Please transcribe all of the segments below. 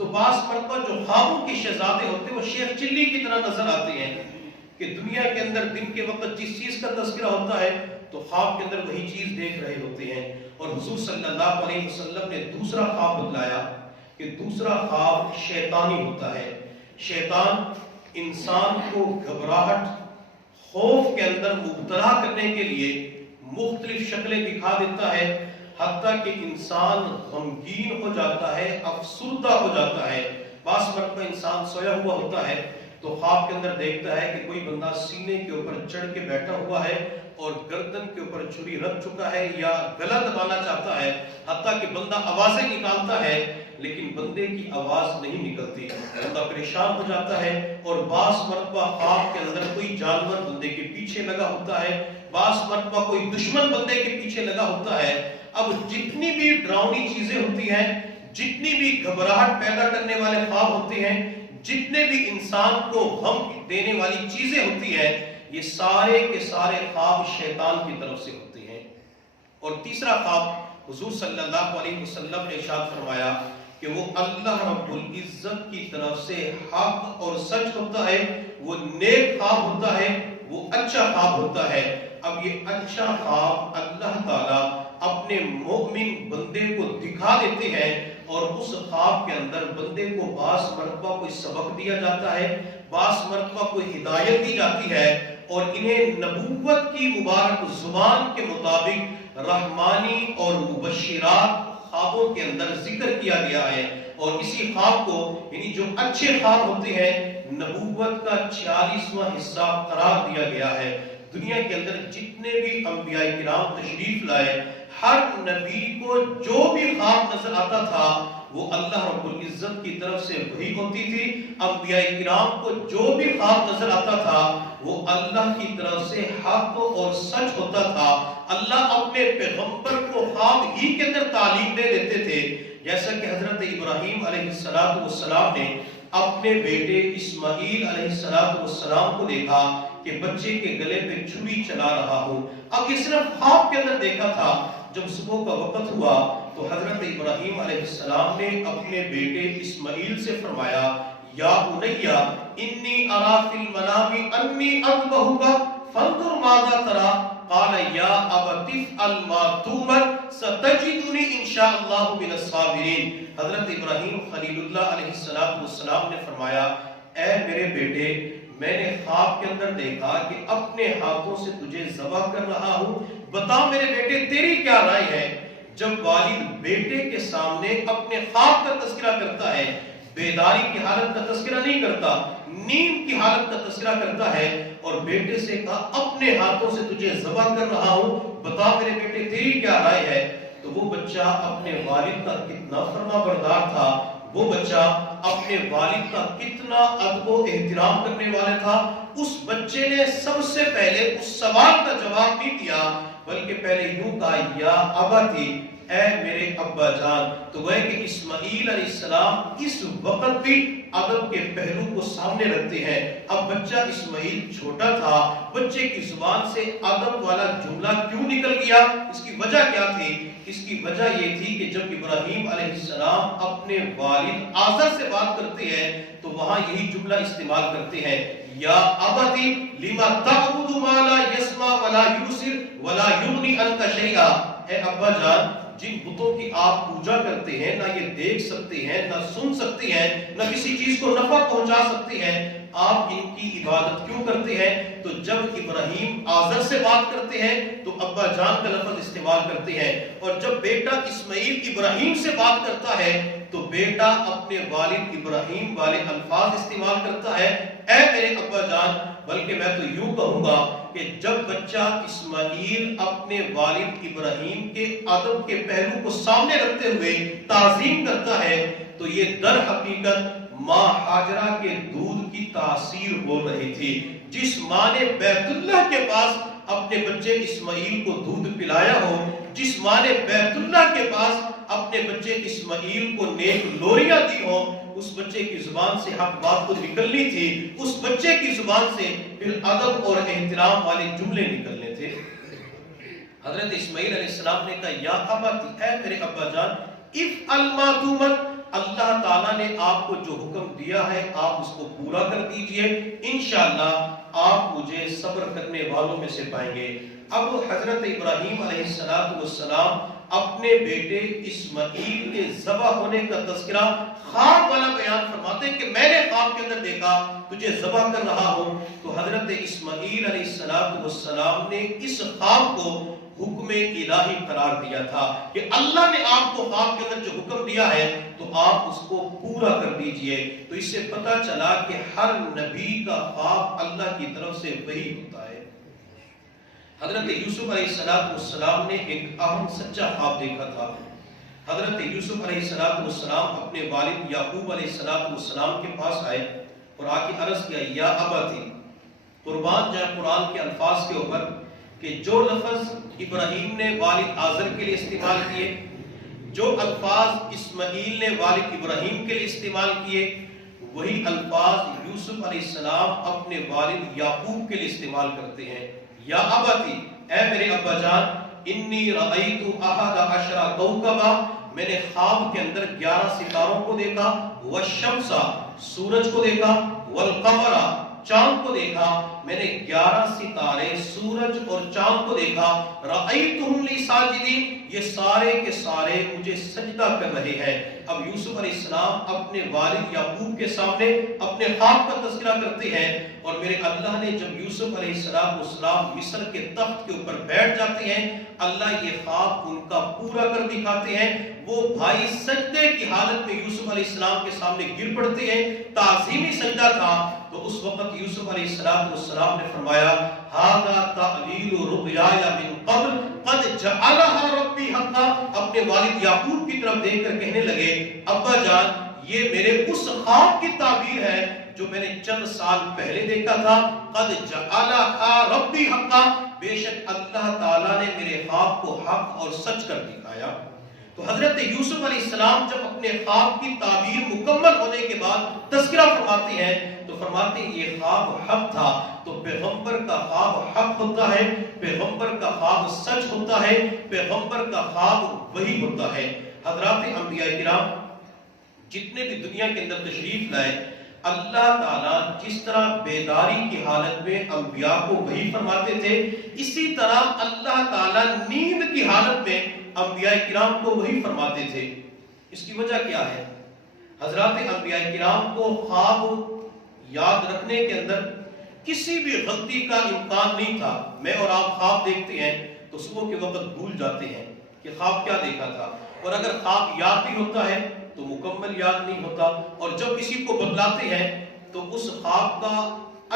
تو بعض مرتبہ جو خوابوں کے شہزادے ہوتے ہیں وہ شیخ چلی کی طرح نظر آتے ہیں کہ دنیا کے اندر دن کے وقت جس چیز کا تذکرہ ہوتا ہے تو خواب کے اندر وہی چیز دیکھ رہے ہوتے ہیں. اور حضور صلی اللہ علیہ وسلم نے دوسرا خواب بتلایا کہ دوسرا خواب شیطانی ہوتا ہے. شیطان انسان کو گھبراہٹ خوف کے اندر مبتلا کرنے کے لیے مختلف شکلیں دکھا دیتا ہے، حتیٰ کہ انسان غمگین ہو جاتا ہے، افسردہ ہو جاتا ہے. بعض مرتبہ انسان سویا ہوا ہوتا ہے تو خواب کے اندر دیکھتا ہے کہ کوئی بندہ سینے کے اوپر چڑھ کے بیٹھا ہوا ہے اور گردن کے اوپر چھری رکھ چکا ہے یا گلا دبانا چاہتا ہے، حتیٰ کہ بندہ آوازیں نکالتا ہے لیکن بندے کی آواز نہیں نکلتی. بندہ پریشان ہو جاتا ہے. اور بعض مرتبہ خواب کے اندر کوئی جانور بندے کے پیچھے لگا ہوتا ہے، بعض مرتبہ کوئی دشمن بندے کے پیچھے لگا ہوتا ہے. اب جتنی بھی ڈراؤنی چیزیں ہوتی ہیں، جتنی بھی گھبراہٹ پیدا کرنے والے خواب ہوتے ہیں، جتنے بھی انسان کو غم دینے والی چیزیں ہوتی ہیں، یہ سارے کے سارے خواب شیطان کی طرف سے ہوتے ہیں. اور تیسرا خواب حضور صلی اللہ علیہ وسلم نے ارشاد فرمایا کہ وہ اللہ رب العزت کی طرف سے حق اور سچ ہوتا ہے، وہ نیک خواب ہوتا ہے، وہ اچھا خواب ہوتا ہے. اب یہ اچھا خواب اللہ تعالیٰ اپنے مومن بندے کو دکھا دیتے ہیں اور اس خواب کے اندر بندے کو بعض مرتبہ کوئی سبق دیا جاتا ہے، بعض مرتبہ کوئی ہدایت دی جاتی ہے اور انہیں نبوت کی مبارک زبان کے مطابق رحمانی اور مبشرات خوابوں کے اندر ذکر کیا گیا ہے. اور اسی خواب کو یعنی جو اچھے خواب ہوتے ہیں نبوت کا 46واں حصہ قرار دیا گیا ہے. دنیا کے اندر جتنے بھی انبیاء کرام تشریف لائے، ہر نبی کو جو بھی خواب نظر آتا تھا وہ اللہ رب العزت کی طرف سے وحی ہوتی تھی. انبیاء کرام کو جو بھی خواب نظر آتا تھا وہ اللہ کی طرف سے حق اور سچ ہوتا تھا. اللہ اپنے پیغمبر کو خواب ہی کے اندر تعلیم دے دیتے تھے. جیسا کہ حضرت ابراہیم علیہ السلام نے اپنے بیٹے اسماعیل علیہ السلام کو دیکھا کہ بچے کے گلے پہ چھری چلا رہا ہوں. اب یہ صرف خواب کے اندر دیکھا تھا. جب صبح کا وقت ہوا تو حضرت ابراہیم علیہ السلام نے اپنے بیٹے اسماعیل سے فرمایا یا بنیا انی ارا فی المنام انی اذبحک فانظر ماذا ترى قال یا ابت افعل ما تؤمر ستجدنی ان شاء اللہ من الصابرین. حضرت ابراہیم خلیل اللہ علیہ السلام نے فرمایا اے میرے بیٹے، میں نے خواب کے اندر دیکھا کہ اپنے ہاتھوں سے تجھے ذبح کر رہا ہوں، بتا میرے بیٹے تیری کیا رائے ہے. جب والد بیٹے کے سامنے اپنے خواب کا تذکرہ کرتا ہے، بیداری کی حالت کا تذکرہ نہیں کرتا، نیند کی حالت کا تذکرہ کرتا ہے اور بیٹے سے کہا اپنے ہاتھوں سے تجھے ذبح کر رہا ہوں، بتا میرے بیٹے تیری کیا رائے ہے، تو وہ بچہ اپنے والد کا کتنا فرما بردار تھا، وہ بچہ اپنے والد کا کتنا ادب و احترام کرنے والا تھا. اس بچے نے سب سے پہلے اس سوال کا جواب نہیں دیا بلکہ پہلے یوں کہا یا اباتی، اے میرے ابا جان. تو وہ کہ اسماعیل علیہ السلام اس وقت بھی ادب کے پہلو کو سامنے رکھتے ہیں. اب بچہ اسماعیل چھوٹا تھا، بچے کی زبان سے ادب والا جملہ کیوں نکل گیا؟ اس کی وجہ کیا تھی؟ اس کی وجہ یہ تھی کہ جب ابراہیم علیہ السلام اپنے والد آزر سے بات کرتے ہیں تو وہاں یہی جملہ استعمال کرتے ہیں یا ابتی لما تعبد ما لا يسمع ولا يبصر ولا يغني عنك شيئا. اے ابا جان، جن بتوں کی آپ پوجا کرتے ہیں نہ یہ دیکھ سکتے ہیں، نہ سن سکتے ہیں، نہ کسی چیز کو نفع پہنچا سکتے ہیں، آپ ان کی عبادت کیوں کرتے ہیں؟ تو جب ابراہیم آزر سے بات کرتے ہیں تو ابا جان کا لفظ استعمال کرتے ہیں، اور جب بیٹا اسماعیل ابراہیم سے بات کرتا ہے تو بیٹا اپنے والد ابراہیم والے الفاظ استعمال کرتا ہے اے میرے ابا جان. بلکہ میں تو یوں کہوں گا کہ جب بچہ اسماعیل اپنے والد ابراہیم کے ادب کے پہلو کو سامنے رکھتے ہوئے تعظیم کرتا ہے تو یہ در حقیقت ماں ہاجرہ کے دودھ کی تاثیر ہو رہی تھی. جس ماں نے بیت اللہ کے پاس اپنے بچے اسماعیل کو دودھ پلایا ہو، جس ماں نے بیت اللہ کے پاس اپنے بچے اسماعیل کو نیک لوریاں دی ہو، اس بچے کی زبان سے حق بات کو نکلنی تھی، اس بچے کی زبان سے پھر ادب اور احترام والے جملے نکلنے تھے. حضرت اسماعیل علیہ السلام نے کہا یا ابا، اے میرے ابا جان، افعل ما تؤمر، اللہ تعالیٰ نے آپ کو جو حکم دیا ہے آپ اس کو پورا کر دیجئے، انشاءاللہ آپ مجھے صبر کرنے والوں میں سے پائیں گے۔ اب حضرت ابراہیم علیہ السلام اپنے بیٹے اسماعیل کے ذبح ہونے کا تذکرہ خواب والا بیان فرماتے ہیں کہ میں نے خواب کے اندر دیکھا تجھے ذبح کر رہا ہوں۔ تو حضرت اسماعیل علیہ السلام نے اس خواب کو حکم الہی قرار دیا تھا کہ اللہ نے آپ کو خواب کے اندر جو حکم دیا ہے تو آپ اس کو پورا کر دیجئے۔ تو اس سے پتہ چلا کہ ہر نبی کا خواب اللہ کی طرف سے وہی ہوتا ہے۔ حضرت یوسف علیہ السلام نے ایک اہم سچا خواب دیکھا تھا۔ حضرت یوسف علیہ السلام اپنے والد یعقوب علیہ السلام کے پاس آئے اور آ کے عرض کیا یا اباتی، قربان جائے قرآن کے الفاظ کے اوپر کہ جو لفظ ابراہیم نے والد آزر کے لیے استعمال کیے، جو الفاظ اسماعیل نے والد ابراہیم کے لیے استعمال کیے، وہی الفاظ یوسف علیہ السلام اپنے والد یعقوب کے لیے استعمال کرتے ہیں۔ یا اباتی، اے میرے ابا جان، انی رأیت احد عشر کوکبا، میں نے خواب کے اندر 11 ستاروں کو دیکھا، والشمس، سورج کو دیکھا، والقمر، چاند کو دیکھا، میں نے 11 ستارے، سورج اور چاند کو دیکھا، رأیتہم لی ساجدین، یہ سارے کے سارے مجھے سجدہ کر رہے ہیں۔ اب یوسف علیہ السلام اپنے والد یعقوب کے سامنے اپنے خواب کا تذکرہ کرتے ہیں، اور میرے اللہ نے جب یوسف علیہ السلام مصر کے تخت کے اوپر بیٹھ جاتے ہیں، اللہ یہ خواب ان کا پورا کر دکھاتے ہیں۔ وہ بھائی سجدے کی حالت میں یوسف علیہ السلام کے سامنے گر پڑتے ہیں، تعظیمی سجدہ تھا۔ تو اس وقت یوسف علیہ السلام نے فرمایا ھذا تأویل رؤیایا من قبل قد جعلها ربی حقا، اپنے والد یعقوب کی طرف دیکھ کر کہنے لگے ابا جان یہ میرے اس خواب کی تعبیر ہے جو میں نے چند سال پہلے دیکھا تھا، قد جعلها ربی حقا، بے شک اللہ تعالیٰ نے میرے خواب کو حق اور سچ کر دکھایا۔ تو حضرت یوسف علیہ السلام جب اپنے خواب کی تعبیر مکمل ہونے کے بعد تذکرہ فرماتے ہیں تو فرماتے ہیں یہ خواب حق تھا۔ تو پیغمبر کا خواب حق ہوتا ہے، پیغمبر کا خواب سچ ہوتا ہے، پیغمبر کا خواب وہی ہوتا ہے۔ حضرات انبیاء کرام جتنے بھی دنیا کے اندر تشریف لائے، اللہ تعالیٰ جس طرح بیداری کی حالت میں انبیاء کو وحی فرماتے تھے، اسی طرح اللہ تعالیٰ نیند کی حالت میں انبیاء کرام کو وحی فرماتے تھے۔ اس کی وجہ کیا ہے؟ حضرات انبیاء کرام کو خواب یاد رکھنے کے اندر کسی بھی غلطی کا امکان نہیں تھا۔ میں اور آپ خواب دیکھتے ہیں تو صبح کے وقت بھول جاتے ہیں کہ خواب کیا دیکھا تھا، اور اگر خواب یاد بھی ہوتا ہے تو مکمل یاد نہیں ہوتا، اور جب کسی کو بتلاتے ہیں تو اس خواب کا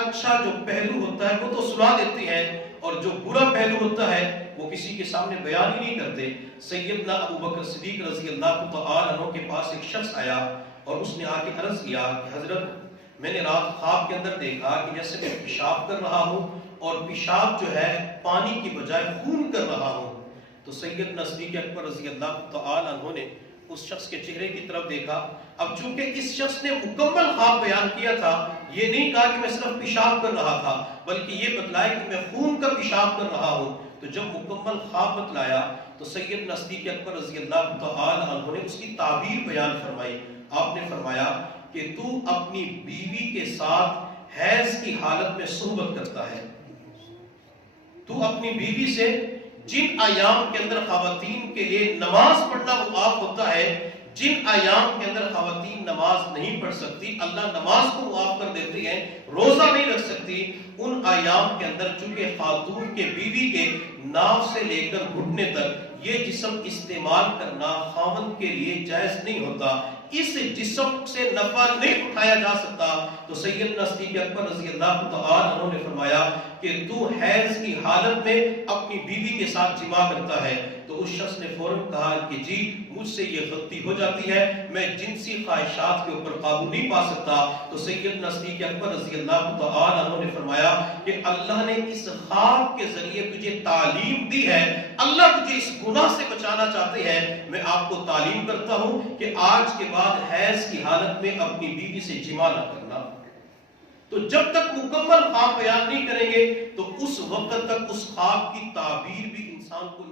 اچھا جو پہلو ہوتا ہے وہ تو سنا دیتے ہیں، اور جو برا پہلو ہوتا ہے وہ کسی کے سامنے بیان ہی نہیں کرتے۔ سیدنا ابو بکر صدیق رضی اللہ تعالیٰ عنہ کے پاس ایک شخص آیا اور اس نے آ کے عرض کیا کہ حضرت میں نے رات خواب کے اندر دیکھا کہ جیسے میں پیشاب کر رہا ہوں اور پیشاب جو ہے پانی کی بجائے خون کر رہا ہوں۔ تو سیدنا صدیق اکبر رضی اللہ تعالیٰ عنہ نے اس شخص کے چہرے کی طرف دیکھا۔ اب چونکہ اس شخص نے مکمل خواب بیان کیا تھا، یہ نہیں کہا کہ میں صرف پیشاب کر رہا تھا، بلکہ یہ بتلایا کہ میں خون کا پیشاب کر رہا ہوں۔ تو جب مکمل خواب بتلایا تو سیدنا صدیق اکبر رضی اللہ تعالی عنہ نے اس کی تعبیر بیان فرمائی۔ آپ نے فرمایا کہ تو اپنی بیوی کے ساتھ حیض کی حالت میں صحبت کرتا ہے، تو اپنی بیوی سے جن ایام کے اندر خواتین کے لیے نماز پڑھنا معاف ہوتا ہے، جن ایام کے اندر خواتین نماز نہیں پڑھ سکتی، اللہ نماز کو معاف کر دیتی ہیں، روزہ نہیں رکھ سکتی، ان ایام کے اندر چونکہ خاتون کے بیوی کے ناف سے لے کر گھٹنے تک یہ جسم استعمال کرنا خاوند کے لیے جائز نہیں ہوتا، اس جسم سے نفع نہیں اٹھایا جا سکتا۔ تو سیدنا صدیق اکبر رضی اللہ تعالی عنہ نے فرمایا کہ تو حیض کی حالت میں اپنی بیوی کے ساتھ جماع کرتا ہے۔ تو اس شخص نے فوراً کہا کہ جی مجھ سے یہ غلطی ہو جاتی ہے، میں جنسی خواہشات کے اوپر قابو نہیں پا سکتا۔ تو سیدنا صدیق اکبر رضی اللہ تعالی عنہ نے فرمایا کہ اللہ نے اس خواب کے ذریعے تجھے تعلیم دی ہے، اللہ تجھے اس گناہ سے بچانا چاہتے ہیں۔ میں آپ کو تعلیم کرتا ہوں کہ آج کے بعد حیض کی حالت میں اپنی بیوی سے جماع نہ کرنا۔ تو جب تک مکمل خواب بیان نہیں کریں گے تو اس وقت تک اس خواب کی تعبیر بھی انسان کو